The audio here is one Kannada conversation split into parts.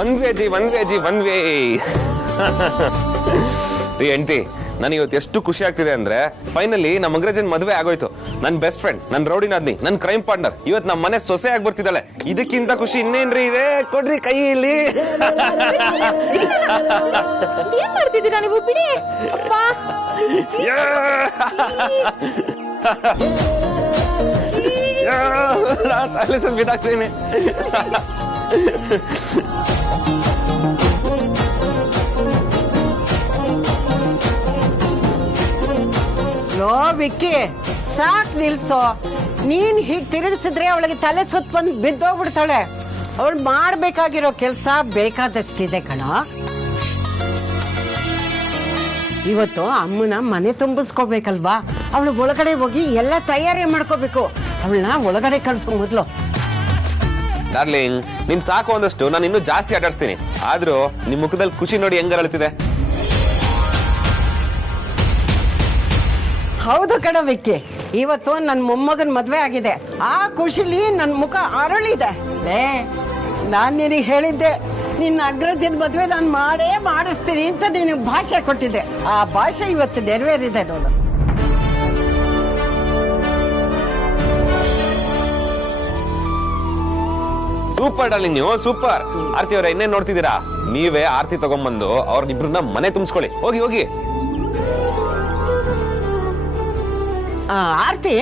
One way G one way G one way. ರೀ ಹೆಂಡ್ತಿ, ನನಗೆ ಇವತ್ತು ಎಷ್ಟು ಖುಷಿ ಆಗ್ತಿದೆ ಅಂದ್ರೆ ಫೈನಲಿ ನಮ್ಮ ಅಂಗ್ರೇಜನ್ ಮದುವೆ ಆಗೋಯ್ತು. ನನ್ನ ಬೆಸ್ಟ್ ಫ್ರೆಂಡ್, ನನ್ನ ರೌಡಿನಾದ್ನಿ, ನನ್ನ ಕ್ರೈಮ್ ಪಾರ್ಟ್ನರ್ ಇವತ್ತು ನಮ್ಮ ಮನೆ ಸೊಸೆ ಆಗ್ಬರ್ತಿದ್ದಾಳೆ. ಇದಕ್ಕಿಂತ ಖುಷಿ ಇನ್ನೇನ್ರಿ ಇದೆ? ಕೊಡ್ರಿ ಕೈ ಇಲ್ಲಿ. ಏನ್ ಮಾಡ್ತಿದ್ದೀರಾ ನೀವು? ಬಿಡಿ ತಲೆ ಸ್ವಲ್ಪ ಬಿದ್ದಾಗ್ತೀನಿ. ಲೋ ವಿಕ್ಕಿ, ಸಾಕ್ ನಿಲ್ಸೋ. ನೀನ್ ಹೀಗ್ ತಿರುಗಿಸಿದ್ರೆ ಅವಳಿಗೆ ತಲೆ ಸುತ್ತ ಬಂದು ಬಿದ್ದೋಗ್ಬಿಡ್ತಾಳೆ. ಅವಳು ಮಾಡ್ಬೇಕಾಗಿರೋ ಕೆಲಸ ಬೇಕಾದಷ್ಟಿದೆ ಕಣ. ಇವತ್ತು ಅಮ್ಮನ ಮನೆ ತುಂಬಿಸ್ಕೋಬೇಕಲ್ವಾ? ಅವಳು ಒಳಗಡೆ ಹೋಗಿ ಎಲ್ಲ ತಯಾರಿ ಮಾಡ್ಕೋಬೇಕು. ಅವಳನ್ನ ಒಳಗಡೆ ಕಳ್ಸೋ ಮೊದ್ಲು. ಡಾರ್ಲಿಂಗ್, ನಿನ್ ಸಾಕು ಒಂದಷ್ಟು ನಾನು ಇನ್ನೂ ಜಾಸ್ತಿ ಆಟಾಡ್ಸ್ತೀನಿ. ಆದ್ರೂ ನಿಮ್ ಮುಖದಲ್ಲಿ ಖುಷಿ ನೋಡಿ ಹೆಂಗ ಅಳ್ತಿದೆ. ಹೌದು ಕಣ ವಿಕ್ಕಿ, ಇವತ್ತು ನನ್ನ ಮೊಮ್ಮಗನ್ ಮದ್ವೆ ಆಗಿದೆ. ಆ ಖುಷಿಲಿ ನನ್ನ ಮುಖ ಅರಳಿದೆ. ನಾನ್ ನಿನಗೆ ಹೇಳಿದ್ದೆ, ನಿನ್ನ ಅಗ್ರಜನ ಮದ್ವೆ ನಾನು ಮಾಡಿಸ್ತೀನಿ ಅಂತ ನಿನಗೆ ಭಾಷೆ ಕೊಟ್ಟಿದ್ದೆ. ಆ ಭಾಷೆ ಇವತ್ತು ನೆರವೇರಿದೆ ನೋಡು. ಸೂಪರ್ ಡಾರ್ಲಿಂಗ್, ನೀವು ಸೂಪರ್. ಆರ್ತಿ ಅವರ ಇನ್ನೇನ್ ನೋಡ್ತಿದ್ದೀರಾ? ನೀವೇ ಆರ್ತಿ ತಗೊಂಡ್ಬಂದು ಅವ್ರನ್ನಿಬ್ರನ್ನ ಮನೆ ತುಂಬಿಸ್ಕೊಳ್ಳಿ. ಹೋಗಿ ಹೋಗಿ. ಆರ್ತಿ,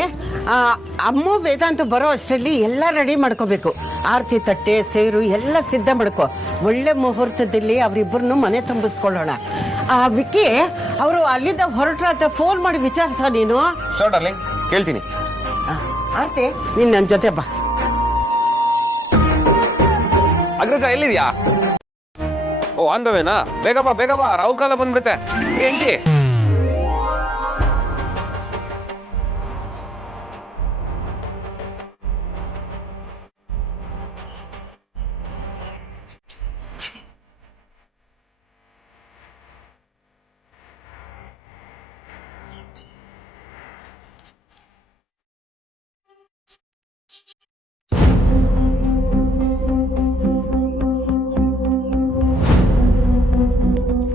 ಅಮ್ಮ ವೇದಾಂತ ಬರೋ ಅಷ್ಟರಲ್ಲಿ ಎಲ್ಲ ರೆಡಿ ಮಾಡ್ಕೋಬೇಕು. ಆರ್ತಿ ತಟ್ಟೆ ಸೇರು ಎಲ್ಲ ಸಿದ್ಧ ಮಾಡ್ಕೋ. ಒಳ್ಳೆ ಮುಹೂರ್ತದಲ್ಲಿ ಅವ್ರಿಬ್ಬರನ್ನು ಮನೆ ತುಂಬಿಸ್ಕೊಳ್ಳೋಣ. ವಿಕ್ಕಿ, ಅವರು ಅಲ್ಲಿಂದ ಹೊರಟ್ರ ಫೋನ್ ಮಾಡಿ ವಿಚಾರಿಸ ನೀನು. ಶೋರ್ ಡಾರ್ಲಿಂಗ್, ಕೇಳ್ತೀನಿ. ಆರ್ತಿ, ನೀನ್ ನನ್ನ ಜೊತೆ ಬಾ. ಅಗ್ರಜ ಎಲ್ಲಿದ್ಯಾ? ಓ, ಅಂದವೇನಾ? ಬೇಗ ಬಾ ಬೇಗ ಬಾ, ರಾವು ಕಾಲ ಬಂದ್ಬಿಡುತ್ತೆ. ఏంటి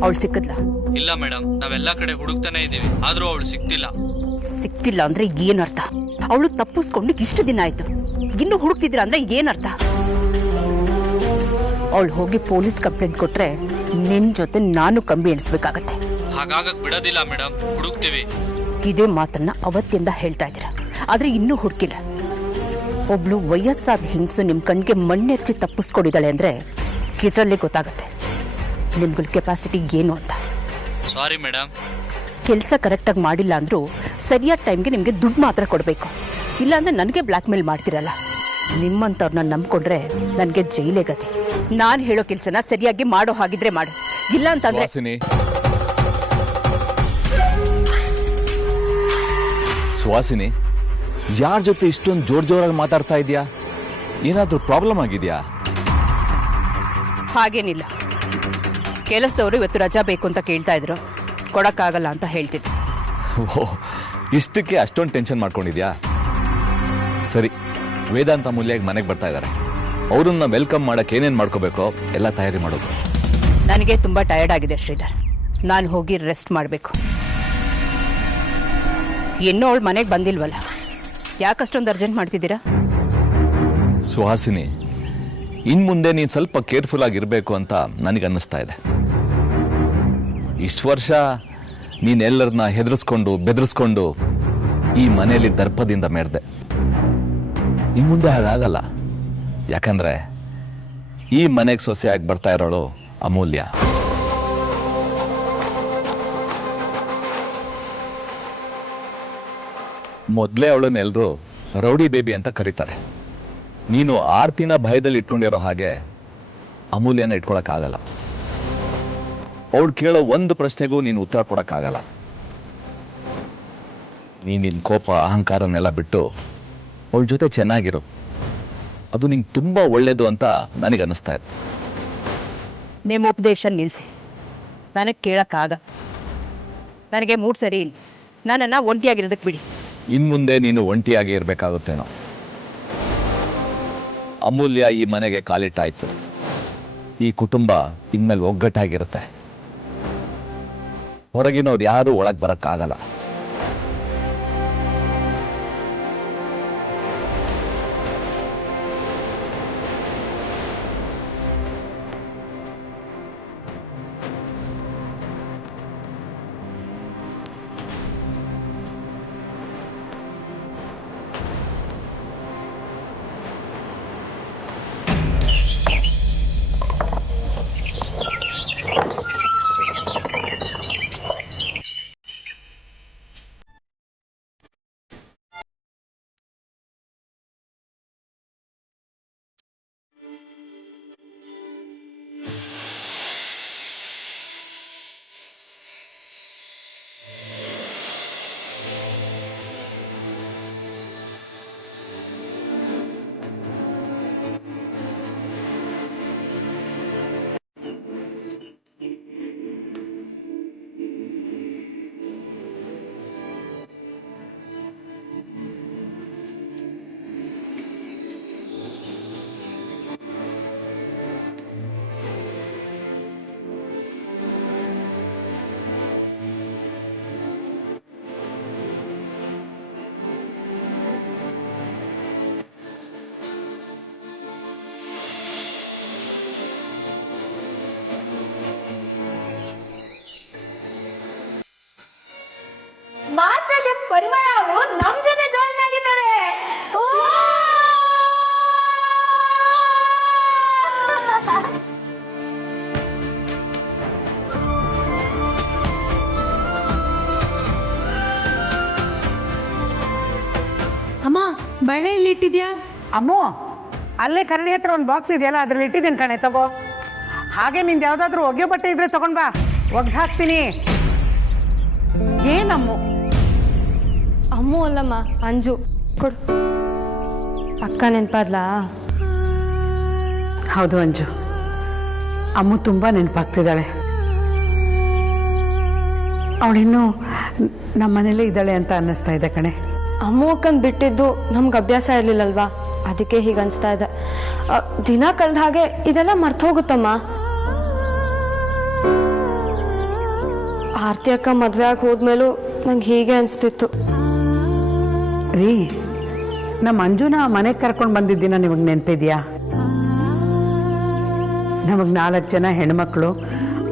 ಅವಳು ಸಿಕ್ಕದ್ಲ? ಇಲ್ಲ ಮೇಡಮ್, ನಾವೆಲ್ಲಾ ಕಡೆ ಹುಡುಕ್ತಾನೆ ಇದೀವಿ, ಆದ್ರೂ ಅವಳು ಸಿಕ್ತಿಲ್ಲ. ಸಿಕ್ತಿಲ್ಲ ಅಂದ್ರೆ ಏನರ್ಥ? ಅವಳು ತಪ್ಪಿಸ್ಕೊಂಡು ಇಷ್ಟು ದಿನ ಆಯ್ತು, ಇನ್ನು ಹುಡುಕ್ತಿದ್ರ ಅಂದ್ರೆ ಏನರ್ಥ? ಅವಳು ಹೋಗಿ ಪೊಲೀಸ್ ಕಂಪ್ಲೇಂಟ್ ಕೊಟ್ರೆ ನಿನ್ ಜೊತೆ ನಾನು ಕಂಬಿ ಎಣಿಸ್ಬೇಕಾಗತ್ತೆ. ಹಾಗಾಗಕ್ ಬಿಡೋದಿಲ್ಲ ಮೇಡಮ್, ಹುಡುಕ್ತಿವಿ. ಇದೇ ಮಾತನ್ನ ಅವತ್ತಿಂದ ಹೇಳ್ತಾ ಇದ್ದೀರಾ, ಆದ್ರೆ ಇನ್ನೂ ಹುಡುಕಿಲ್ಲ. ಒಬ್ಳು ವಯಸ್ಸಾದ ಹೆಂಗಸು ನಿಮ್ ಕಣ್ಗೆ ಮಣ್ಣೆರ್ಚಿ ತಪ್ಪಿಸ್ಕೊಂಡಿದ್ದಾಳೆ ಅಂದ್ರೆ ಇದ್ರಲ್ಲೇ ಗೊತ್ತಾಗತ್ತೆ ನಿಮ್ಗಳ ಕೆಪಾಸಿಟಿ ಏನು ಅಂತ. Sorry madam. ಕೆಲಸ ಕರೆಕ್ಟಾಗಿ ಮಾಡಿಲ್ಲ ಅಂದ್ರೂ ಸರಿಯಾದ ಟೈಮ್ಗೆ ನಿಮಗೆ ದುಡ್ಡು ಮಾತ್ರ ಕೊಡಬೇಕು. ಇಲ್ಲಾಂದ್ರೆ ನನಗೆ ಬ್ಲ್ಯಾಕ್ ಮೇಲ್ ಮಾಡ್ತಿರಲ್ಲ. ನಿಮ್ಮಂಥವ್ರನ್ನ ನಂಬ್ಕೊಂಡ್ರೆ ನನಗೆ ಜೈಲೇ ಗತಿ. ನಾನು ಹೇಳೋ ಕೆಲಸನ ಸರಿಯಾಗಿ ಮಾಡೋ ಹಾಗಿದ್ರೆ ಮಾಡು, ಇಲ್ಲ ಅಂತಂದ್ರೆ. ಸುವಾಸಿನಿ, ಯಾರ ಜೊತೆ ಇಷ್ಟೊಂದು ಜೋರಾಗಿ ಮಾತಾಡ್ತಾ ಇದೆಯಾ? ಏನಾದ್ರೂ ಪ್ರಾಬ್ಲಮ್ ಆಗಿದೆಯಾ? ಹಾಗೇನಿಲ್ಲ. ಕೆಲಸದವರು ಇವತ್ತು ರಜಾ ಬೇಕು ಅಂತ ಕೇಳ್ತಾ ಇದ್ರು, ಕೊಡಕ್ಕಾಗಲ್ಲ ಅಂತ ಹೇಳ್ತಿದ್ರು. ಓ, ಇಷ್ಟಕ್ಕೆ ಅಷ್ಟೊಂದು ಟೆನ್ಷನ್ ಮಾಡ್ಕೊಂಡಿದ್ಯಾ? ಸರಿ, ವೇದಾಂತ ಮೂಲ್ಯಾಗಿ ಮನೆಗೆ ಬರ್ತಾ ಇದ್ದಾರೆ. ಅವ್ರನ್ನ ವೆಲ್ಕಮ್ ಮಾಡಕ್ಕೆ ಏನೇನು ಮಾಡ್ಕೋಬೇಕೋ ಎಲ್ಲ ತಯಾರಿ ಮಾಡೋದು. ನನಗೆ ತುಂಬಾ ಟಯರ್ಡ್ ಆಗಿದೆ ಶ್ರೀಧರ್, ನಾನು ಹೋಗಿ ರೆಸ್ಟ್ ಮಾಡಬೇಕು. ಇನ್ನೂ ಅವಳು ಮನೆಗೆ ಬಂದಿಲ್ವಲ್ಲ, ಯಾಕಷ್ಟೊಂದು ಅರ್ಜೆಂಟ್ ಮಾಡ್ತಿದ್ದೀರಾ? ಸುಹಾಸಿನಿ, ಇನ್ ಮುಂದೆ ನೀನು ಸ್ವಲ್ಪ ಕೇರ್ಫುಲ್ ಆಗಿರಬೇಕು ಅಂತ ನನಗೆ ಅನ್ನಿಸ್ತಾ ಇದೆ. ಇಷ್ಟು ವರ್ಷ ನೀನೆಲ್ಲರನ್ನ ಹೆದರ್ಸ್ಕೊಂಡು ಬೆದರಿಸ್ಕೊಂಡು ಈ ಮನೆಯಲ್ಲಿ ದರ್ಪದಿಂದ ಮೆರೆದೆ. ಇನ್ನು ಮುಂದೆ ಹಾಗಾಗಲ್ಲ. ಯಾಕಂದ್ರೆ ಈ ಮನೆಗೆ ಸೊಸೆಯಾಗಿ ಬರ್ತಾ ಇರೋಳು ಅಮೂಲ್ಯ. ಮೊದಲೇ ಅವಳನ್ನ ಎಲ್ಲರೂ ರೌಡಿ ಬೇಬಿ ಅಂತ ಕರೀತಾರೆ. ನೀನು ಆರ್ತಿನ ಭಯದಲ್ಲಿ ಇಟ್ಕೊಂಡಿರೋ ಹಾಗೆ ಅಮೂಲ್ಯನ ಇಟ್ಕೊಳಕ್ಕಾಗಲ್ಲ. ಅವಳು ಕೇಳೋ ಒಂದು ಪ್ರಶ್ನೆಗೂ ನೀನು ಉತ್ತರ ಕೊಡಕ್ಕಾಗಲ್ಲ. ನಿನ್ನ ಕೋಪ ಅಹಂಕಾರನೆಲ್ಲ ಬಿಟ್ಟು ಅವಳ ಜೊತೆ ಚೆನ್ನಾಗಿರು. ಅದು ನಿಂಗೆ ತುಂಬ ಒಳ್ಳೇದು ಅಂತ ನನಗೆ ಅನ್ನಿಸ್ತಾ ಇದೆ. ನಿಮ್ಮ ಉಪದೇಶ ನಿಲ್ಲಿಸಿ, ನನಗೆ ಕೇಳಕ್ಕಾಗ. ನನಗೆ ಮೂಡ್ ಸರಿ ಇಲ್ಲ, ನನ್ನನ್ನು ಒಂಟಿಯಾಗಿರೋದಕ್ಕೆ ಬಿಡಿ. ಇನ್ನು ಮುಂದೆ ನೀನು ಒಂಟಿಯಾಗಿ ಇರಬೇಕಾಗುತ್ತೇನೋ. ಅಮೂಲ್ಯ ಈ ಮನೆಗೆ ಕಾಲಿಟ್ಟಾಯ್ತು. ಈ ಕುಟುಂಬ ಇನ್ಮೇಲೆ ಒಗ್ಗಟ್ಟಾಗಿರುತ್ತೆ. ಹೊರಗಿನವ್ರು ಯಾರು ಒಳಗೆ ಬರಕ್ಕಾಗಲ್ಲ. ಮಾಸ್ಟರ್ ಶೆಫ್ ಪರಿಮಳ ಅವರು ನಮ್ ಜೊತೆ ಜಾಯಿನ್ ಆಗಿದ್ದಾರೆ. ಅಮ್ಮ ಬಳೆ ಇಲ್ಲಿ ಇಟ್ಟಿದ್ಯಾ? ಅಮ್ಮೋ, ಅಲ್ಲೇ ಕರಡಿ ಹತ್ರ ಒಂದು ಬಾಕ್ಸ್ ಇದೆಯಲ್ಲ, ಅದ್ರಲ್ಲಿ ಇಟ್ಟಿದ್ದೀನಿ ಕಣೆ, ತಗೋ. ಹಾಗೆ ನಿಂದು ಯಾವ್ದಾದ್ರು ಒಗೆ ಬಟ್ಟೆ ಇದ್ರೆ ತಗೊಂಡ್ ಬಾ, ಒಗ್ದು ಹಾಕ್ತೀನಿ. ಏನಮ್ಮು? ಅಮ್ಮು ಅಲ್ಲಮ್ಮ, ಅಂಜು. ಕೊಡು. ಅಕ್ಕ ನೆನ್ಪಾದ್ಲಾ? ಹೌದು ಅಂಜು, ಅಮ್ಮು ತುಂಬಾ ನೆನಪಾಗ್ತಿದ್ದಾಳೆ. ಅವಳಿನ್ನೂ ನಮ್ಮ ಮನೇಲೇ ಇದ್ದಾಳೆ ಅಂತ ಅನ್ನಿಸ್ತಾ ಇದೆ ಕಣೆ. ಅಮ್ಮು ಅಕ್ಕನ್ ಬಿಟ್ಟಿದ್ದು ನಮ್ಗೆ ಅಭ್ಯಾಸ ಇರ್ಲಿಲ್ಲಲ್ವಾ, ಅದಕ್ಕೆ ಹೀಗೆ ಅನ್ಸ್ತಾ ಇದೆ. ದಿನ ಕಳೆದ ಹಾಗೆ ಇದೆಲ್ಲ ಮರ್ತು ಹೋಗುತ್ತಮ್ಮ. ಆರ್ತಿ ಅಕ್ಕ ಮದ್ವೆ ಆಗಿ ಹೋದ್ಮೇಲೂ ನಂಗೆ ಹೀಗೆ ಅನ್ಸ್ತಿತ್ತು. ರೀ, ನಮ್ಮ ಅಂಜುನ ಮನೆಗೆ ಕರ್ಕೊಂಡು ಬಂದಿದ್ದೀನ ನಿಮಗೆ ನೆನಪಿದ್ಯಾ? ನಮಗೆ 4 ಜನ ಹೆಣ್ಮಕ್ಳು,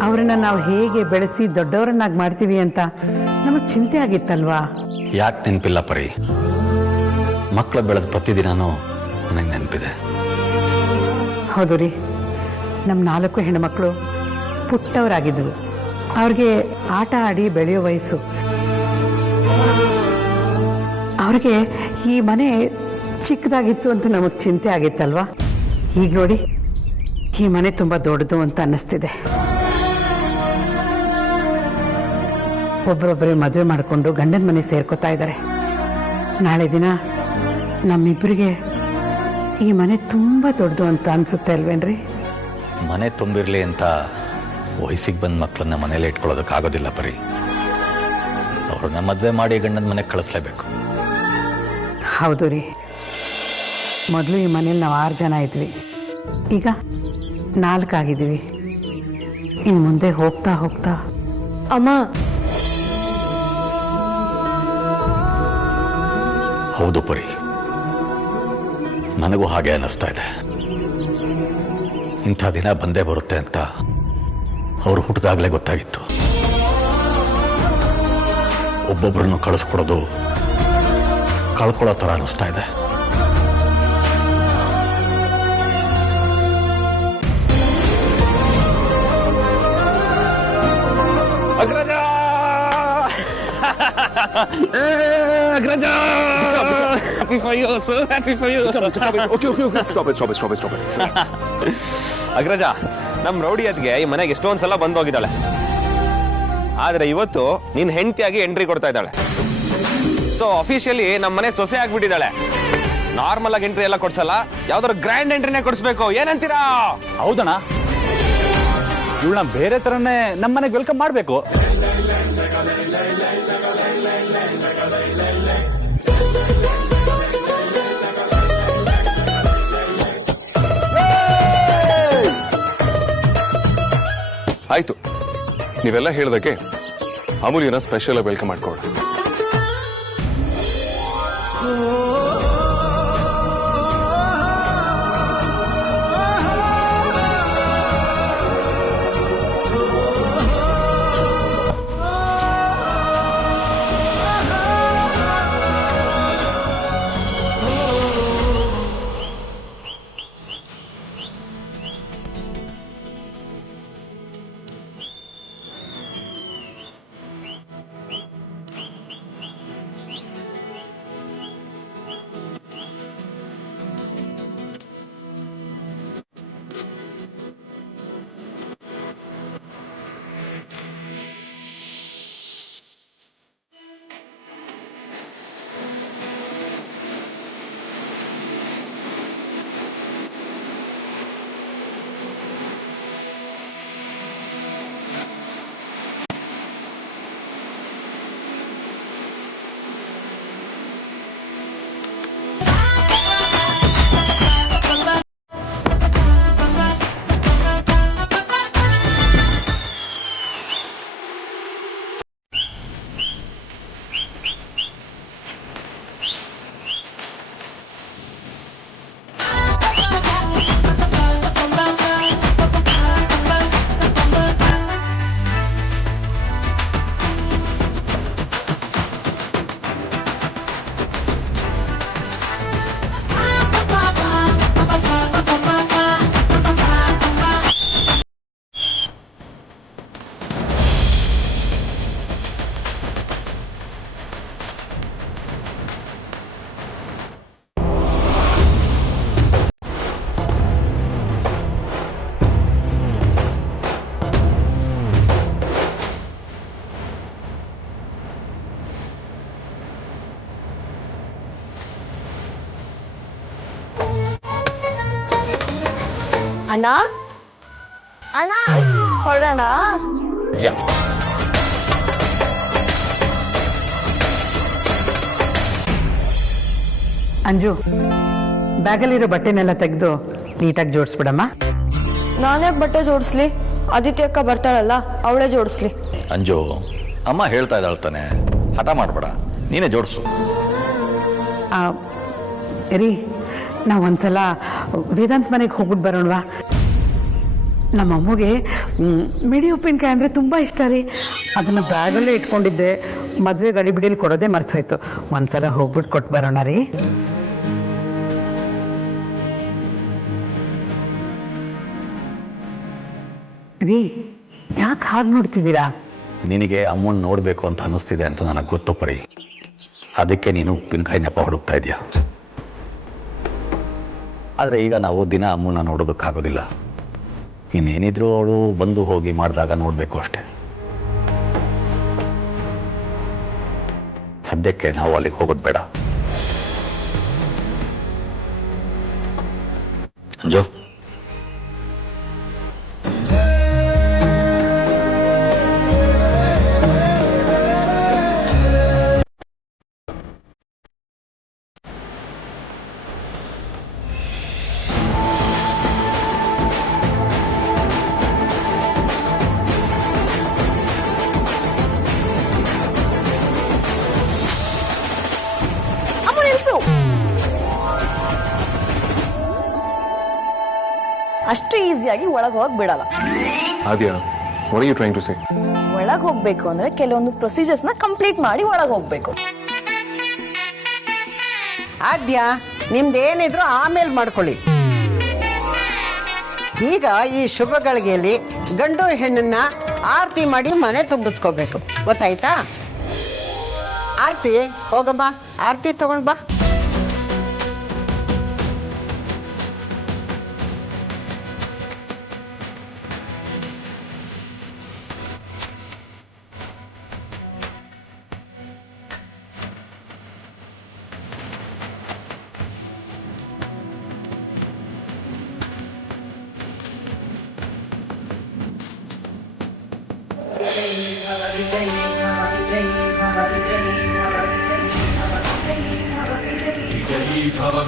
ಅವ್ರನ್ನ ನಾವು ಹೇಗೆ ಬೆಳೆಸಿ ದೊಡ್ಡವರನ್ನಾಗಿ ಮಾಡ್ತೀವಿ ಅಂತ ನಮಗೆ ಚಿಂತೆ ಆಗಿತ್ತಲ್ವಾ? ಯಾಕೆ ನೆನಪಿಲ್ಲ ಪರಿ? ಮಕ್ಕಳು ಬೆಳೆದ ಪ್ರತಿದಿನನೂ ನನಗೆ ನೆನಪಿದೆ. ಹೌದು ರೀ, ನಮ್ಮ 4 ಹೆಣ್ಮಕ್ಳು ಪುಟ್ಟವರಾಗಿದ್ದರು. ಅವ್ರಿಗೆ ಆಟ ಆಡಿ ಬೆಳೆಯೋ ವಯಸ್ಸು. ಅವ್ರಿಗೆ ಈ ಮನೆ ಚಿಕ್ಕದಾಗಿತ್ತು ಅಂತ ನಮಗೆ ಚಿಂತೆ ಆಗಿತ್ತಲ್ವಾ? ಈಗ ನೋಡಿ, ಈ ಮನೆ ತುಂಬ ದೊಡ್ಡದು ಅಂತ ಅನ್ನಿಸ್ತಿದೆ. ಒಬ್ಬರೊಬ್ಬರೇ ಮದುವೆ ಮಾಡಿಕೊಂಡು ಗಂಡನ ಮನೆ ಸೇರ್ಕೋತಾ ಇದ್ದಾರೆ. ನಾಳೆ ದಿನ ನಮ್ಮಿಬ್ಬರಿಗೆ ಈ ಮನೆ ತುಂಬ ದೊಡ್ಡದು ಅಂತ ಅನ್ಸುತ್ತೆ ಅಲ್ವೇನ್ರಿ? ಮನೆ ತುಂಬಿರ್ಲಿ ಅಂತ ವಯಸ್ಸಿಗೆ ಬಂದ ಮಕ್ಕಳನ್ನ ಮನೇಲಿ ಇಟ್ಕೊಳ್ಳೋದಕ್ಕಾಗೋದಿಲ್ಲ ಪರಿ. ಅವ್ರನ್ನ ಮದುವೆ ಮಾಡಿ ಗಂಡನ ಮನೆಗೆ ಕಳಿಸ್ಲೇಬೇಕು. ಹೌದು ರೀ, ಮೊದಲು ಈ ಮನೇಲಿ ನಾವು 6 ಜನ ಇದ್ವಿ, ಈಗ 4 ಆಗಿದ್ದೀವಿ. ಇನ್ನು ಮುಂದೆ ಹೋಗ್ತಾ ಹೋಗ್ತಾ ಅಮ್ಮ, ಹೌದು ಪರಿ, ನನಗೂ ಹಾಗೆ ಅನ್ನಿಸ್ತಾ ಇದೆ. ಇಂಥ ದಿನ ಬಂದೇ ಬರುತ್ತೆ ಅಂತ ಅವರು ಹುಟ್ಟಿದಾಗಲೇ ಗೊತ್ತಾಗಿತ್ತು. ಒಬ್ಬೊಬ್ಬರನ್ನು ಕಳಿಸ್ಕೊಡೋದು ಕಳ್ಕೊಳ್ಳೋ ಥರ ಅನ್ನಿಸ್ತಾ ಇದೆ. ಅಗ್ರಜ! ಅಗ್ರಜ! Happy for you, so happy for you. Okay. Stop it. ಅಗ್ರಜ, ನಮ್ ರೌಡಿ ಅದ್ಗೆ ಈ ಮನೆಗೆ ಎಷ್ಟೊಂದ್ಸಲ ಬಂದೋಗಿದ್ದಾಳೆ. ಆದ್ರೆ ಇವತ್ತು ನೀನ್ ಹೆಂಡತಿಯಾಗಿ ಎಂಟ್ರಿ ಕೊಡ್ತಾ ಇದ್ದಾಳೆ. ಸೊ ಅಫಿಷಿಯಲಿ ನಮ್ಮ ಮನೆ ಸೊಸೆ ಆಗ್ಬಿಟ್ಟಿದ್ದಾಳೆ. ನಾರ್ಮಲ್ ಆಗಿ ಎಂಟ್ರಿ ಎಲ್ಲ ಕೊಡ್ಸಲ್ಲ, ಯಾವ್ದಾದ್ರು ಗ್ರ್ಯಾಂಡ್ ಎಂಟ್ರಿನೇ ಕೊಡ್ಸ್ಬೇಕು. ಏನಂತೀರಾ? ಹೌದಣ್ಣ, ಇವಳನ್ನ ಬೇರೆ ತರನೇ ನಮ್ಮ ಮನೆಗೆ ವೆಲ್ಕಮ್ ಮಾಡಬೇಕು. ಆಯ್ತು, ನೀವೆಲ್ಲ ಹೇಳ್ದಕ್ಕೆ ಅಮೂಲ್ಯನ ಸ್ಪೆಷಲ್ ಆಗಿ ವೆಲ್ಕಮ್ ಮಾಡ್ಕೊಳ್ಳೋಣ. ಅಣ್ಣ ಅಣ್ಣ ಹೊರಡೋಣ. ಅಂಜು, ಬ್ಯಾಗಲ್ಲಿರೋ ಬಟ್ಟೆನೆಲ್ಲ ತೆಗೆದು ನೀಟಾಗಿ ಜೋಡಿಸ್ಬಿಡಮ್ಮ. ನಾನ್ಯಾಕೆ ಬಟ್ಟೆ ಜೋಡಿಸ್ಲಿ? ಆದಿತ್ಯ ಅಕ್ಕ ಬರ್ತಾಳಲ್ಲ, ಅವಳೇ ಜೋಡಿಸ್ಲಿ. ಅಂಜು, ಅಮ್ಮ ಹೇಳ್ತಾ ಇದ್ದಾಳೆ ತಾನೆ, ಹಠ ಮಾಡಬೇಡ, ನೀನೇ ಜೋಡಿಸು. ರೀ, ನಾವು ಒಂದ್ಸಲ ವೇದಾಂತ್ ಮನೆಗೆ ಹೋಗ್ಬಿಟ್ಟು ಬರೋಣವಾ? ನಮ್ಮ ಅಮ್ಮಗೆ ಮಿಡಿ ಉಪ್ಪಿನಕಾಯಿ ಅಂದರೆ ತುಂಬ ಇಷ್ಟ ರೀ. ಅದನ್ನು ಬ್ಯಾಗಲ್ಲೇ ಇಟ್ಕೊಂಡಿದ್ದೆ, ಮದುವೆ ಗಡಿಬಿಡಿಲಿ ಕೊಡೋದೇ ಮರ್ತು ಹೋಯ್ತು. ಒಂದ್ಸಲ ಹೋಗ್ಬಿಟ್ಟು ಕೊಟ್ಟು ಬರೋಣ ರೀ. ರೀ, ಯಾಕೆ ಹಾಗೆ ನೋಡ್ತಿದ್ದೀರಾ? ನಿನಗೆ ಅಮ್ಮನ ನೋಡಬೇಕು ಅಂತ ಅನ್ನಿಸ್ತಿದೆ ಅಂತ ನನಗೆ ಗೊತ್ತು ಪರಿ, ಅದಕ್ಕೆ ನೀನು ಉಪ್ಪಿನಕಾಯಿ ನೆಪ ಹುಡುಕ್ತಾ ಇದೆಯಾ. ಆದರೆ ಈಗ ನಾವು ದಿನ ಅಮ್ಮನ ನೋಡೋದಕ್ಕಾಗೋದಿಲ್ಲ. ಇನ್ನೇನಿದ್ರು ಅವಳು ಬಂದು ಹೋಗಿ ಮಾಡಿದಾಗ ನೋಡಬೇಕು ಅಷ್ಟೆ. ಸದ್ಯಕ್ಕೆ ನಾವು ಅಲ್ಲಿಗೆ ಹೋಗೋದು ಬೇಡ. ಅಂಜು, ಅಷ್ಟು ಈಸಿಯಾಗಿ ಒಳಗೆ ಹೋಗಿ ಬಿಡಲ್ಲ. ಆದ್ಯಾ, what are you trying to say? ಒಳಗೆ ಹೋಗ್ಬೇಕು ಅಂದ್ರೆ ಕೆಲವೊಂದು ಪ್ರೊಸೀಜರ್ಸ್ ನ ಕಂಪ್ಲೀಟ್ ಮಾಡಿ ಒಳಗೆ ಹೋಗ್ಬೇಕು. ಆದ್ಯ, ನಿಮ್ದೇನಿದ್ರು ಆಮೇಲೆ ಮಾಡ್ಕೊಳ್ಳಿ. ಈಗ ಈ ಶುಭ ಗಳಿಗೆಯಲ್ಲಿ ಗಂಡು ಹೆಣ್ಣನ್ನ ಆರತಿ ಮಾಡಿ ಮನೆ ತುಂಬಿಸ್ಕೋಬೇಕು, ಗೊತ್ತಾಯ್ತಾ? ಆರತಿ, ಹೋಗಮ್ಮ, ಆರತಿ ತಗೊಂಡ್ ಬಾ.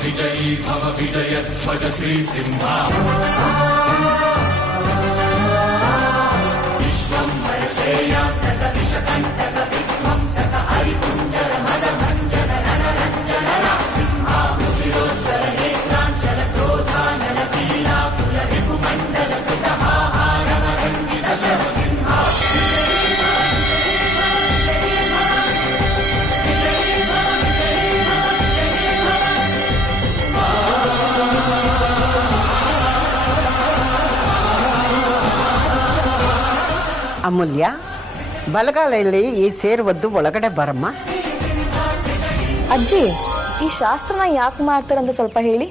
विजयी भव विजयध्वज श्री सिंहा ಅಮೂಲ್ಯ, ಬಲಗಾಲಲ್ಲಿ ಈ ಸೇರು ಒದ್ದು ಒಳಗಡೆ ಬರಮ್ಮ. ಅಜ್ಜಿ, ಈ ಶಾಸ್ತ್ರನ ಯಾಕೆ ಮಾಡ್ತಾರಂತ ಸ್ವಲ್ಪ ಹೇಳಿ.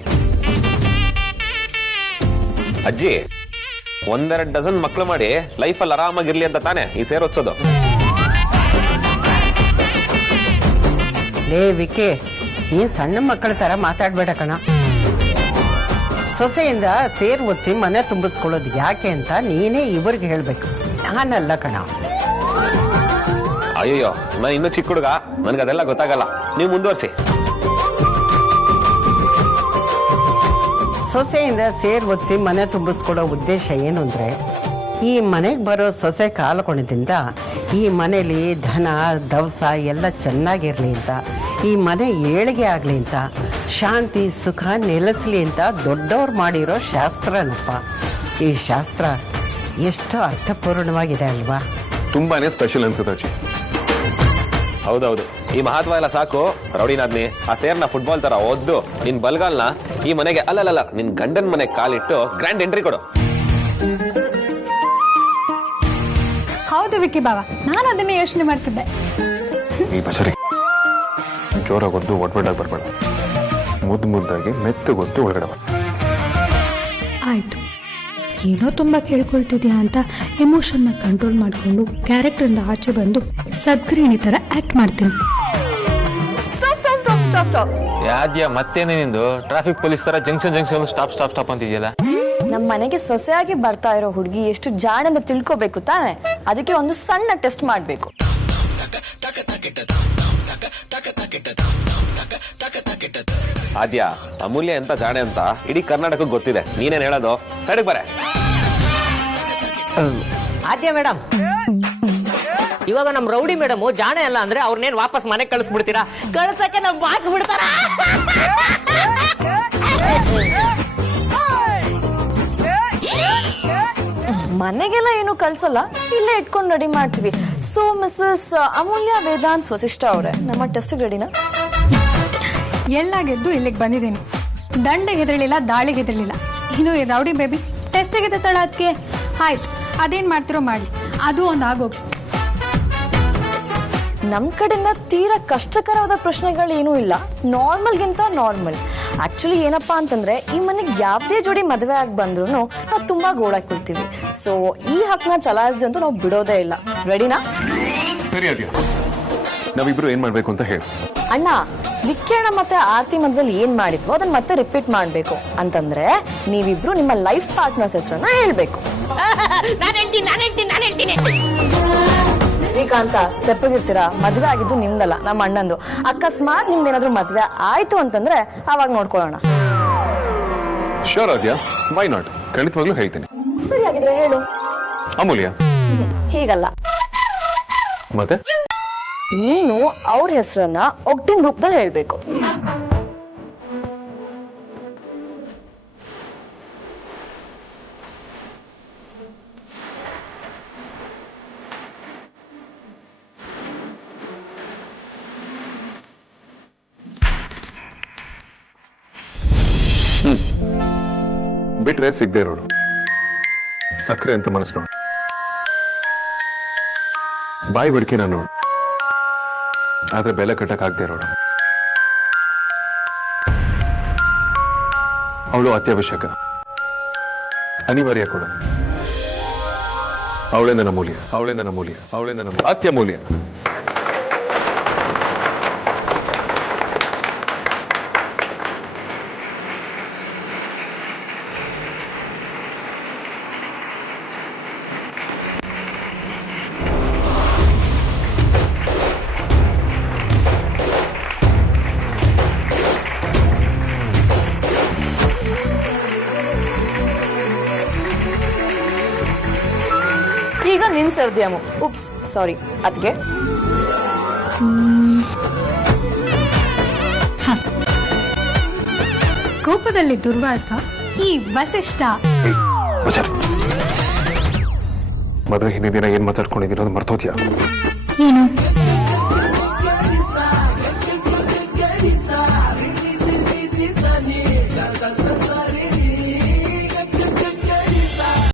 ಅಜ್ಜಿ, 1-2 ಡಜನ್ ಮಕ್ಳು ಮಾಡಿ ಲೈಫಲ್ಲಿ ಆರಾಮಾಗಿರ್ಲಿ ಅಂತ ತಾನೇ ಈ ಸೇರ್ ಹೊತ್ಸೋದು. ಲೇ ವಿಕೆ, ನೀನ್ ಸಣ್ಣ ಮಕ್ಕಳ ತರ ಮಾತಾಡ್ಬೇಡ ಕಣ. ಸೊಸೆಯಿಂದ ಸೇರ್ ಒತ್ಸಿ ಮನೆ ತುಂಬಿಸ್ಕೊಳ್ಳೋದು ಯಾಕೆ ಅಂತ ನೀನೇ ಇವ್ರಿಗೆ ಹೇಳ್ಬೇಕು, ನಾನಲ್ಲ ಕಣ. ಅಯ್ಯೋ, ನಾನು ಇನ್ನೂ ಚಿಕ್ಕ ಹುಡುಗ, ನನ್ಗೆ ಅದೆಲ್ಲ ಗೊತ್ತಾಗಲ್ಲ. ನೀವು ಮುಂದುವರಿಸಿ. ಸೊಸೆಯಿಂದ ಸೇರ್ ಒತ್ಸಿ ಮನೆ ತುಂಬಿಸ್ಕೊಳ್ಳೋ ಉದ್ದೇಶ ಏನು ಅಂದ್ರೆ, ಈ ಮನೆಗೆ ಬರೋ ಸೊಸೆ ಕಾಲಕೊಣದಿಂದ ಈ ಮನೇಲಿ ಧನ ದವಸ ಎಲ್ಲ ಚೆನ್ನಾಗಿರ್ಲಿ ಅಂತ, ಈ ಮನೆ ಏಳಿಗೆ ಆಗ್ಲಿ ಅಂತ, ಶಾಂತಿ ಸುಖ ನೆಲೆಸ್ಲಿ ಅಂತ ದೊಡ್ಡವ್ರು ಮಾಡಿರೋ ಶಾಸ್ತ್ರನಪ್ಪ. ಈ ಶಾಸ್ತ್ರ ಎಷ್ಟು ಅರ್ಥಪೂರ್ಣವಾಗಿದೆ ಅಲ್ವಾ? ತುಂಬಾನೇ ಸ್ಪೆಷಲ್ ಅನ್ಸುತ್ತೆ ಅಜ್ಜಿ. ಹೌದೌದು, ಈ ಮಹತ್ವ ಎಲ್ಲ ಸಾಕು. ರೌಡಿನಾದ್ನಿ, ಆ ಸೇರ್ನ ಫುಟ್ಬಾಲ್ ತರ ಒದ್ದು ನಿನ್ ಬಲ್ಗಾಲ್ನ ಈ ಮನೆಗೆ ಅಲ್ಲಲ್ಲ ನಿನ್ ಗಂಡನ್ ಮನೆಗೆ ಕಾಲಿಟ್ಟು ಗ್ರ್ಯಾಂಡ್ ಎಂಟ್ರಿ ಕೊಡು. ಹೌದು ವಿಕ್ಕಿ ಬಾವ, ನಾನು ಅದನ್ನೇ ಯೋಚನೆ ಮಾಡ್ತಿದ್ದೆ. ಈ ಬಸರಿ ಜೋರಾಗಿ ಒದ್ದು ಒಡ್ಬಡ್ಡಾಗಿ ಬರ್ಬೇಡ, ಮುದ್ದಾಗಿ ಮೆತ್ತಗೊತ್ತು ಒಳಗಡೆ ಬರ. ಆಯ್ತು, ಏನೋ ತುಂಬಾ ಕೇಳ್ಕೊಳ್ತಿದ್ಯಾ ಅಂತ ಎಮೋಷನ್ನ ಕಂಟ್ರೋಲ್ ಮಾಡಿಕೊಂಡು ಕ್ಯಾರೆಕ್ಟರ್ನಿಂದ ಆಚೆ ಬಂದು ಸದ್ಗೃಹಿಣಿ ತರ ಆಕ್ಟ್ ಮಾಡ್ತೀನಿ. Stop stop stop stop stop. ಯಾದ್ಯಾ ಮತ್ತೇನೇ ನಿಂದು ಟ್ರಾಫಿಕ್ ಪೊಲೀಸ್ ತರ ಜಂಕ್ಷನ್ ಸ್ಟಾಪ್ ಸ್ಟಾಪ್ ಸ್ಟಾಪ್ ಅಂತಿದ್ಯಲ್ಲ. ನಮ್ಮ ಮನೆಗೆ ಸೊಸೆಯಾಗಿ ಬರ್ತಾ ಇರೋ ಹುಡುಗಿ ಎಷ್ಟು ಜಾಣೆಂದು ತಿಳ್ಕೋಬೇಕು ತಾನೆ, ಅದಕ್ಕೆ ಒಂದು ಸಣ್ಣ ಟೆಸ್ಟ್ ಮಾಡಬೇಕು. ಆದ್ಯಾ, ಅಮೂಲ್ಯ ಎಂತ ಜಾಣೆ ಅಂತ ಇಡೀ ಕರ್ನಾಟಕಕ್ಕೆ ಗೊತ್ತಿದೆ. ನೀನೇನ್ ಹೇಳೋದು? ಸೈಡಿಗೆ ಬರೆ. ಆದ್ಯ ಮೇಡಮ್, ಇವಾಗ ನಮ್ ರೌಡಿ ಮೇಡಮ್ ಜಾಣೆ ಅಲ್ಲ ಅಂದ್ರೆ ಅವ್ರನ್ನೇನ್ ವಾಪಸ್ ಮನೆಗೆ ಕಳಿಸ್ಬಿಡ್ತೀರಾ? ಕಳ್ಸಕ್ಕೆ ನಮ್ ಬಾಸ್ ಬಿಡ್ತಾರ. ಮನೆಗೆಲ್ಲ ಏನು ಕಳ್ಸಲ್ಲ, ಇಲ್ಲೇ ಇಟ್ಕೊಂಡು ರೆಡಿ ಮಾಡ್ತೀವಿ. ಸೊ ಮಿಸಸ್ ಅಮೂಲ್ಯ ವೇದಾಂತ್ ವಸಿಷ್ಠ ಅವರೇ, ನಮ್ಮ ಟೆಸ್ಟ್ ರೆಡಿನಾ? ಎಲ್ಲ ಗೆದ್ದು ಇಲ್ಲಿಗೆ ಬಂದಿದ್ದೀನಿ. ದಂಡೆಗೆ ಹೆದರಲಿಲ್ಲ, ದಾಳಿಗೆ ಹೆದರಲಿಲ್ಲ. ಇನ್ನು ಈ ರೌಡಿ ಬೇಬಿ ಟೆಸ್ಟಿಗೆ ತಳ ಅದಕ್ಕೆ. ಆಯ್ತು, ಅದೇನ್ ಮಾಡ್ತಿರೋ ಮಾಡಿ, ಅದು ಒಂದು ಆಗೋಗಿ. ನಮ್ಮ ಕಡೆಯಿಂದ ತೀರಾ ಕಷ್ಟಕರವಾದ ಪ್ರಶ್ನೆಗಳು ಏನೂ ಇಲ್ಲ, ನಾರ್ಮಲ್ಗಿಂತ ನಾರ್ಮಲ್. ಆಕ್ಚುಲಿ ಏನಪ್ಪಾ ಅಂತಂದ್ರೆ, ಈ ಮನೆಗೆ ಯಾವುದೇ ಜೋಡಿ ಮದುವೆ ಆಗಿ ಬಂದ್ರು ನಾವು ತುಂಬಾ ಗೋಳಾಕೊಳ್ತೀವಿ. ಸೊ ಈ ಹಕ್ಕನ್ನ ಚಲಾಯಿಸಿದಂತೂ ನಾವು ಬಿಡೋದೇ ಇಲ್ಲ. ರೆಡಿನಾ? ಸರಿ ಆದ್ಯಾ, ನಾವಿಬ್ರು ಏನ್ ಮಾಡ್ಬೇಕು ಅಂತ ಹೇಳಿ. ಅಣ್ಣ, ವಿಕ್ಕೇಣ ಮತ್ತೆ ಆರ್ತಿ ಮದ್ವೆಲಿ ಏನ್ ಮಾಡಿದ್ವೋ ಅದನ್ನ ಮತ್ತೆ ರಿಪೀಟ್ ಮಾಡ್ಬೇಕು. ಅಂತಂದ್ರೆ ನೀವಿಬ್ರು ನಿಮ್ಮ ಲೈಫ್ ಪಾರ್ಟ್ನರ್ಸ್ ಹೆಸರನ್ನ ಹೇಳ್ಬೇಕು. ಶ್ರೀಕಾಂತ, ತೆಪ್ಪಗಿರ್ತೀರಾ? ಮದ್ವೆ ಆಗಿದ್ದು ನಿಮ್ದಲ್ಲ, ನಮ್ಮ ಅಣ್ಣಂದು. ಅಕಸ್ಮಾತ್ ನಿಮ್ದೇನಾದ್ರೂ ಮದ್ವೆ ಆಯ್ತು ಅಂತಂದ್ರೆ ಅವಾಗ ನೋಡ್ಕೊಳ್ಳೋಣ. Sure Aadya, why not? ಖಂಡಿತವಾಗ್ಲೂ ಹೇಳ್ತೀನಿ. ಸರಿ, ಆಗಿದ್ರೆ ಹೇಳು. ಅಮೂಲ್ಯ. ಹೀಗಲ್ಲ, ಮತ್ತೆ ನೀನು ಅವ್ರ ಹೆಸರನ್ನ ಒಗ್ಟಿನ ರೂಪದಲ್ಲಿ ಹೇಳ್ಬೇಕು. ಬಿಟ್ರೆ ಸಿಗದೆ ಇರೋಡು, ಸಕ್ಕರೆ ಅಂತ ಮನಸ್ಕೊಂಡು ಬಾಯಿ ಬಡ್ಕಿ ನಾನು ನೋಡು, ಆದ್ರೆ ಬೆಲೆ ಕಟ್ಟಕ್ ಆಗದೆ ಇರೋಡು. ಅವಳು ಅತ್ಯವಶ್ಯಕ, ಅನಿವಾರ್ಯ ಕೂಡ. ಅವಳೇ ನನ್ನ ಮೂಲ್ಯ, ಅವಳೇ ನನ್ನ ಮೂಲ್ಯ, ಅವಳೇ ನನ್ನ ಅತ್ಯಮೂಲ್ಯ. ಈಗ ನಿನ್ ಸರ್ದಿಯಾಮು ಉಪ್ಸ್ ಸಾರಿ ಅದ್ಗೆ ಕೋಪದಲ್ಲಿ ದುರ್ವಾಸ, ಈ ವಸಿಷ್ಠ. ಮದುವೆ ಹಿಂದಿನ ದಿನ ಏನ್ ಮಾತಾಡ್ಕೊಂಡಿದ್ದೀರೋ ಅದು ಮರ್ತೋದ್ಯಾ? ಏನು